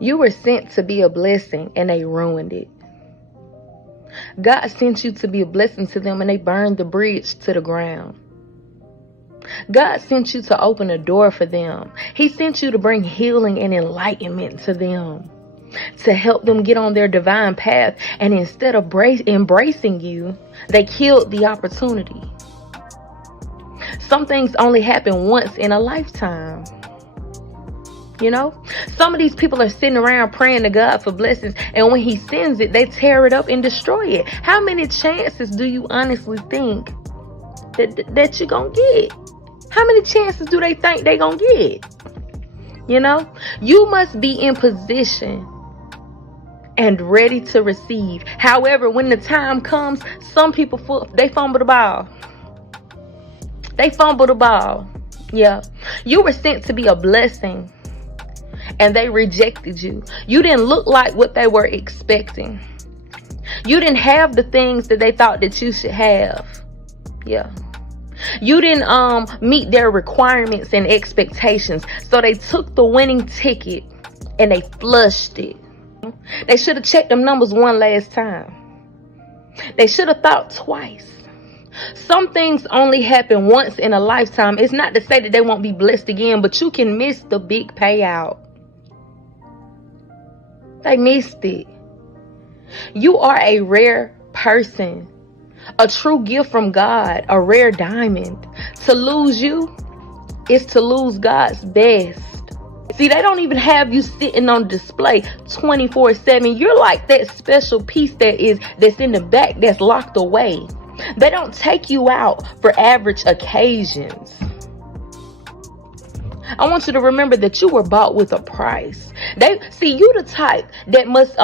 You were sent to be a blessing and they ruined it. God sent you to be a blessing to them and they burned the bridge to the ground. God sent you to open a door for them. He sent you to bring healing and enlightenment to them, to help them get on their divine path. And instead of embracing you, they killed the opportunity. Some things only happen once in a lifetime. You know, some of these people are sitting around praying to God for blessings, and when he sends it, they tear it up and destroy it. How many chances do you honestly think that you're gonna get? How many chances do they think they're gonna get? You know, you must be in position and ready to receive. However, when the time comes, some people they fumble the ball. They fumble the ball. Yeah, you were sent to be a blessing and they rejected you. You didn't look like what they were expecting. You didn't have the things that they thought that you should have. Yeah. You didn't meet their requirements and expectations. So they took the winning ticket and they flushed it. They should have checked them numbers one last time. They should have thought twice. Some things only happen once in a lifetime. It's not to say that they won't be blessed again, but you can miss the big payout. They missed it. You are a rare person, a true gift from God, a rare diamond. To lose you is to lose God's best. See, they don't even have you sitting on display 24/7. You're like that special piece that's in the back that's locked away. They don't take you out for average occasions. I want you to remember that you were bought with a price. They see you the type that must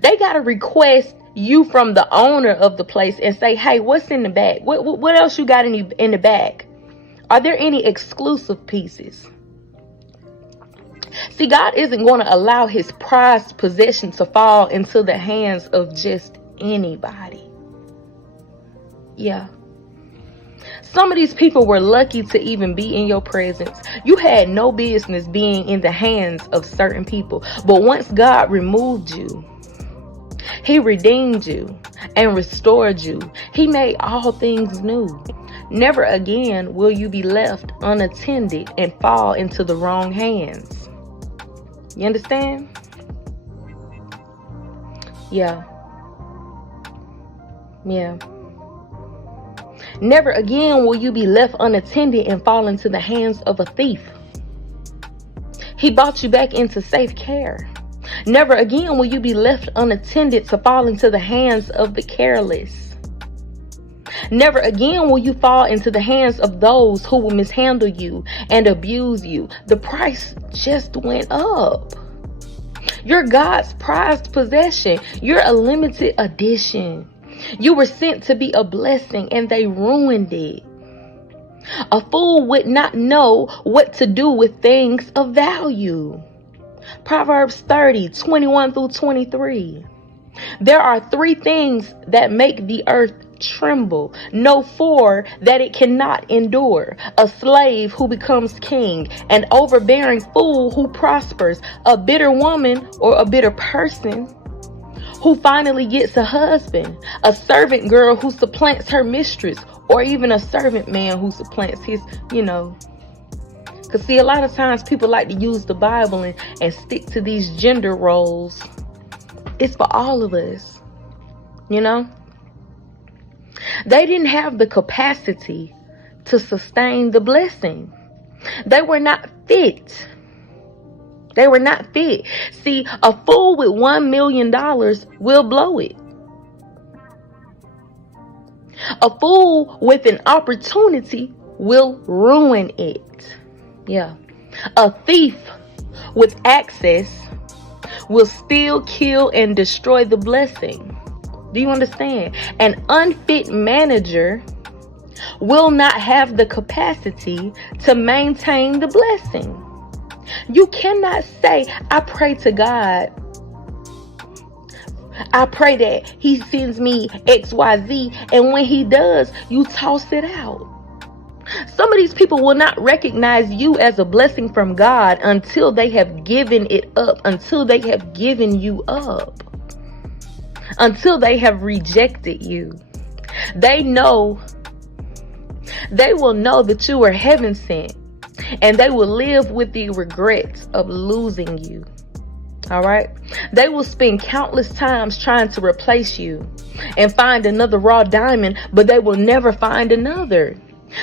they gotta request you from the owner of the place and say, hey, what's in the bag? What else you got in the bag? Are there any exclusive pieces? See, God isn't going to allow his prized possession to fall into the hands of just anybody. Yeah. Some of these people were lucky to even be in your presence. You had no business being in the hands of certain people. But once God removed you, he redeemed you and restored you. He made all things new. Never again will you be left unattended and fall into the wrong hands. You understand? Yeah. Yeah. Never again will you be left unattended and fall into the hands of a thief. He brought you back into safe care. Never again will you be left unattended to fall into the hands of the careless. Never again will you fall into the hands of those who will mishandle you and abuse you. The price just went up. You're God's prized possession. You're a limited edition. You were sent to be a blessing and they ruined it. A fool would not know what to do with things of value. Proverbs 30:21-23. There are 3 things that make the earth tremble. No 4 that it cannot endure. A slave who becomes king. An overbearing fool who prospers. A bitter woman or a bitter person who finally gets a husband. A servant girl who supplants her mistress. Or even a servant man who supplants his, Because see, a lot of times people like to use the Bible and stick to these gender roles. It's for all of us, They didn't have the capacity to sustain the blessing. They were not fit. They were not fit. See, a fool with $1 million will blow it. A fool with an opportunity will ruin it. Yeah. A thief with access will steal, kill, and destroy the blessing. Do you understand? An unfit manager will not have the capacity to maintain the blessing. You cannot say, I pray to God. I pray that he sends me XYZ. And when he does, you toss it out. Some of these people will not recognize you as a blessing from God until they have given it up, until they have given you up, until they have rejected you. They will know that you are heaven sent, and they will live with the regrets of losing you. All right. They will spend countless times trying to replace you and find another raw diamond, but they will never find another.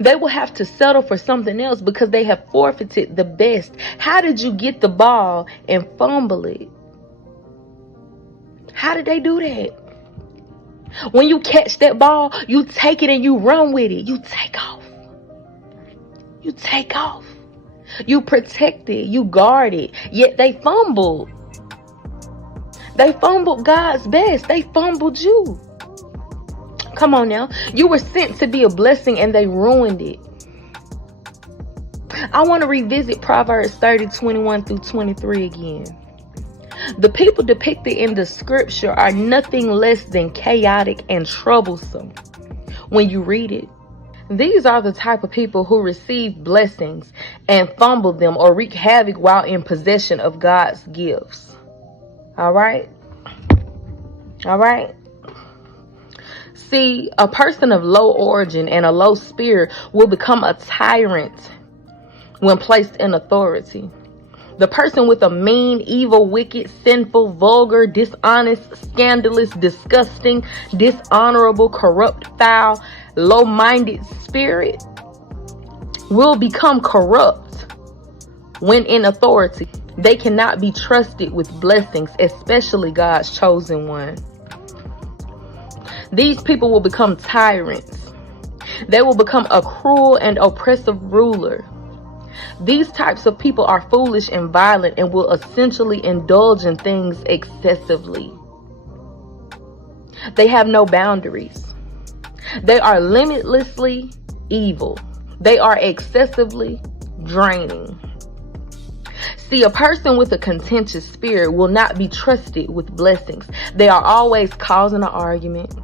They will have to settle for something else because they have forfeited the best. How did you get the ball and fumble it? How did they do that? When you catch that ball, you take it and you run with it. You take off. You take off. You protect it. You guard it. Yet they fumbled. They fumbled God's best. They fumbled you. Come on now. You were sent to be a blessing and they ruined it. I want to revisit Proverbs 30:21-23 again. The people depicted in the scripture are nothing less than chaotic and troublesome when you read it. These are the type of people who receive blessings and fumble them or wreak havoc while in possession of God's gifts. All right. All right. See, a person of low origin and a low spirit will become a tyrant when placed in authority. The person with a mean, evil, wicked, sinful, vulgar, dishonest, scandalous, disgusting, dishonorable, corrupt, foul, low-minded spirit will become corrupt when in authority. They cannot be trusted with blessings, especially God's chosen one. These people will become tyrants. They will become a cruel and oppressive ruler. These types of people are foolish and violent and will essentially indulge in things excessively. They have no boundaries. They are limitlessly evil. They are excessively draining. See, a person with a contentious spirit will not be trusted with blessings. They are always causing an argument.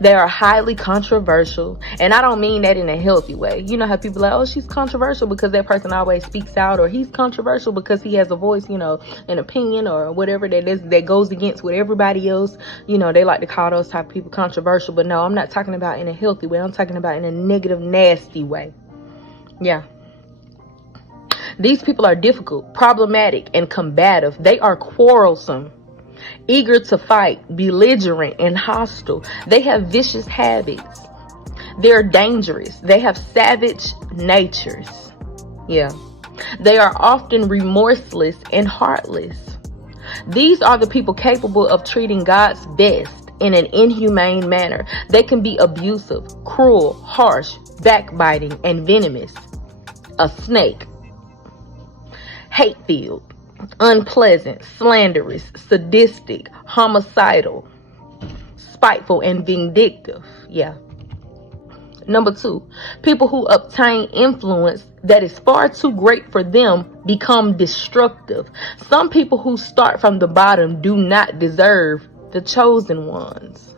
They are highly controversial. And I don't mean that in a healthy way. You know how people are like, oh, she's controversial because that person always speaks out, or he's controversial because he has a voice, you know, an opinion or whatever that goes against what everybody else, you know, they like to call those type of people controversial. But no, I'm not talking about in a healthy way. I'm talking about in a negative, nasty way. Yeah. These people are difficult, problematic, and combative. They are quarrelsome, eager to fight, belligerent, and hostile. They have vicious habits. They're dangerous. They have savage natures. Yeah. They are often remorseless and heartless. These are the people capable of treating God's best in an inhumane manner. They can be abusive, cruel, harsh, backbiting, and venomous. A snake. Hate-filled, unpleasant, slanderous, sadistic, homicidal, spiteful, and vindictive. Yeah. Number 2, people who obtain influence that is far too great for them become destructive. Some people who start from the bottom do not deserve the chosen ones.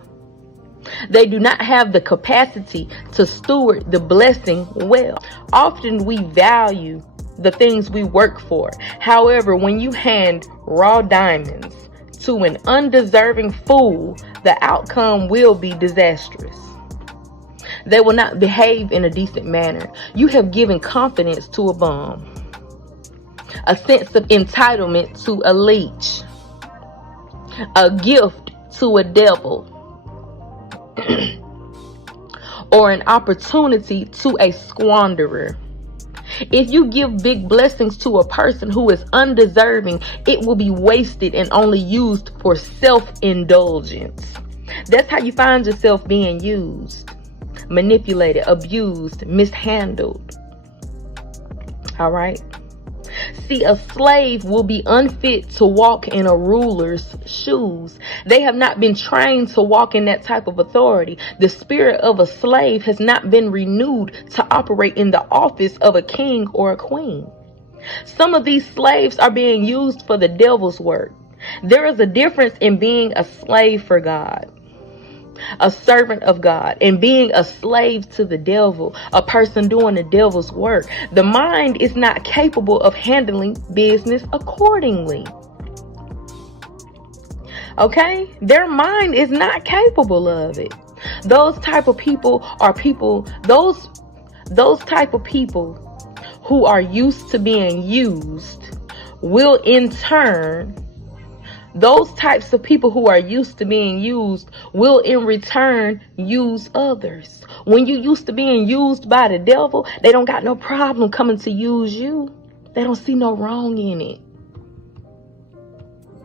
They do not have the capacity to steward the blessing well. Often we value the things we work for. However, when you hand raw diamonds to an undeserving fool, the outcome will be disastrous. They will not behave in a decent manner. You have given confidence to a bum, a sense of entitlement to a leech, a gift to a devil, or an opportunity to a squanderer. If you give big blessings to a person who is undeserving, it will be wasted and only used for self-indulgence. That's how you find yourself being used, manipulated, abused, mishandled. All right. See, a slave will be unfit to walk in a ruler's shoes. They have not been trained to walk in that type of authority. The spirit of a slave has not been renewed to operate in the office of a king or a queen. Some of these slaves are being used for the devil's work. There is a difference in being a slave for God. a servant of God, and being a slave to the devil, a person doing the devil's work. The mind is not capable of handling business accordingly. Okay? Their mind is not capable of it. Those type of people are people, those type of people who are used to being used will in turn, those types of people who are used to being used will in return use others. When you used to being used by the devil, they don't got no problem coming to use you. They don't see no wrong in it.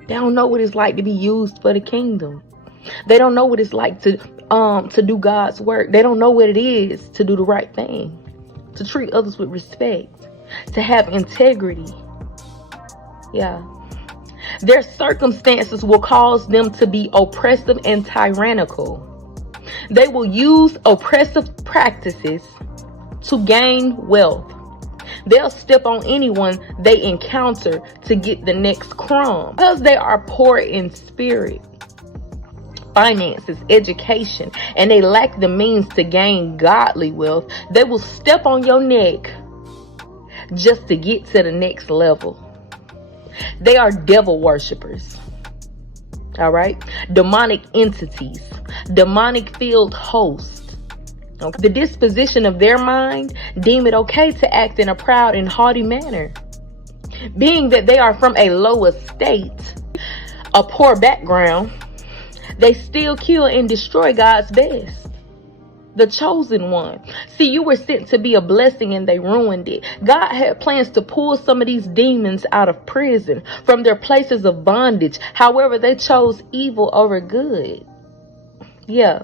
They don't know what it's like to be used for the kingdom. They don't know what it's like to do God's work. They don't know what it is to do the right thing, to treat others with respect, to have integrity. Yeah. Their circumstances will cause them to be oppressive and tyrannical. They will use oppressive practices to gain wealth. They'll step on anyone they encounter to get the next crumb. Because they are poor in spirit, finances, education, and they lack the means to gain godly wealth, they will step on your neck just to get to the next level. They are devil worshipers. All right. Demonic entities, demonic filled hosts. Okay. The disposition of their mind deem it okay to act in a proud and haughty manner. Being that they are from a low estate, a poor background, they still kill and destroy God's best, the chosen one. See, you were sent to be a blessing and they ruined it. God had plans to pull some of these demons out of prison, from their places of bondage. However, they chose evil over good. Yeah.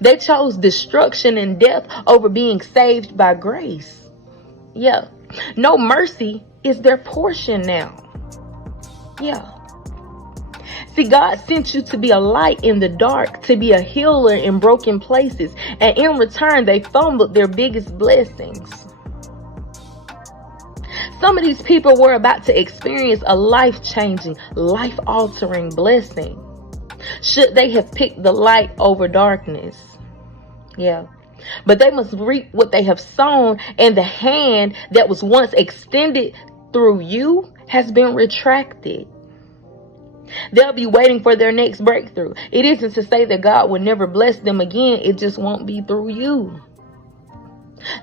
They chose destruction and death over being saved by grace. Yeah. No mercy is their portion now. Yeah. See, God sent you to be a light in the dark, to be a healer in broken places. And in return, they fumbled their biggest blessings. Some of these people were about to experience a life-changing, life-altering blessing, should they have picked the light over darkness. Yeah. But they must reap what they have sown, and the hand that was once extended through you has been retracted. They'll be waiting for their next breakthrough. It isn't to say that God will never bless them again. It just won't be through you.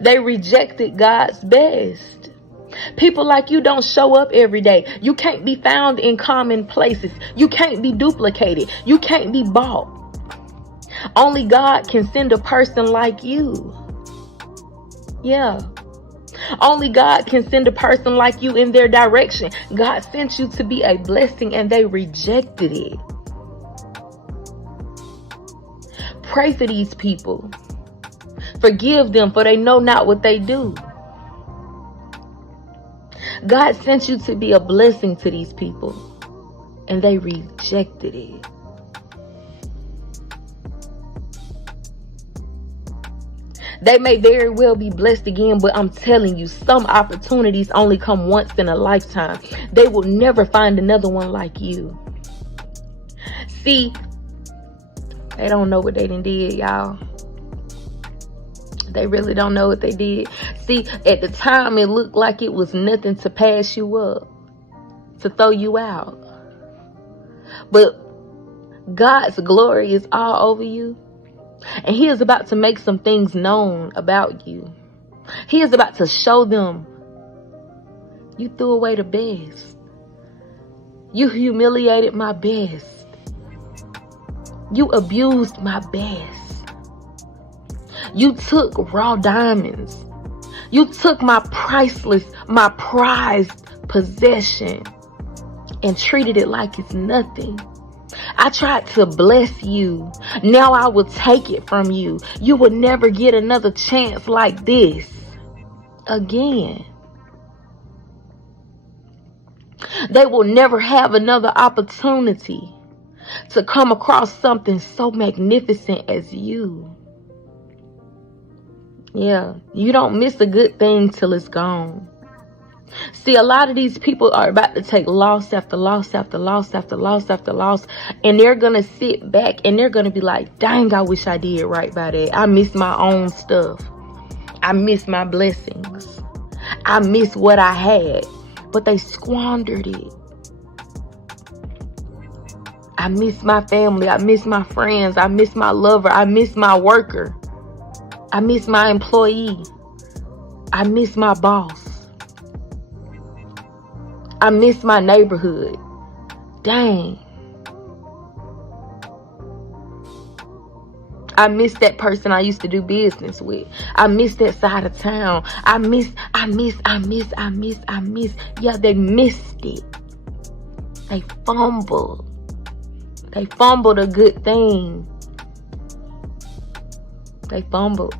They rejected God's best. People like you don't show up every day. You can't be found in common places. You can't be duplicated. You can't be bought. Only God can send a person like you. Yeah. Only God can send a person like you in their direction. God sent you to be a blessing and they rejected it. Pray for these people. Forgive them, for they know not what they do. God sent you to be a blessing to these people and they rejected it. They may very well be blessed again, but I'm telling you, some opportunities only come once in a lifetime. They will never find another one like you. See, they don't know what they done did, y'all. They really don't know what they did. See, at the time, it looked like it was nothing to pass you up, to throw you out. But God's glory is all over you. And he is about to make some things known about you. He is about to show them you threw away the best. You humiliated my best. You abused my best. You took raw diamonds. You took my priceless, my prized possession and treated it like it's nothing. I tried to bless you. Now I will take it from you. You will never get another chance like this again. They will never have another opportunity to come across something so magnificent as you. Yeah, you don't miss a good thing till it's gone. See, a lot of these people are about to take loss after loss after loss after loss after loss, and they're gonna sit back and they're gonna be like, dang, I wish I did right by that. I miss my own stuff. I miss my blessings. I miss what I had, but they squandered it. I miss my family. I miss my friends. I miss my lover. I miss my worker. I miss my employee. I miss my boss. I miss my neighborhood. Dang. I miss that person I used to do business with. I miss that side of town. I miss. Yeah, they missed it. They fumbled. They fumbled a good thing. They fumbled.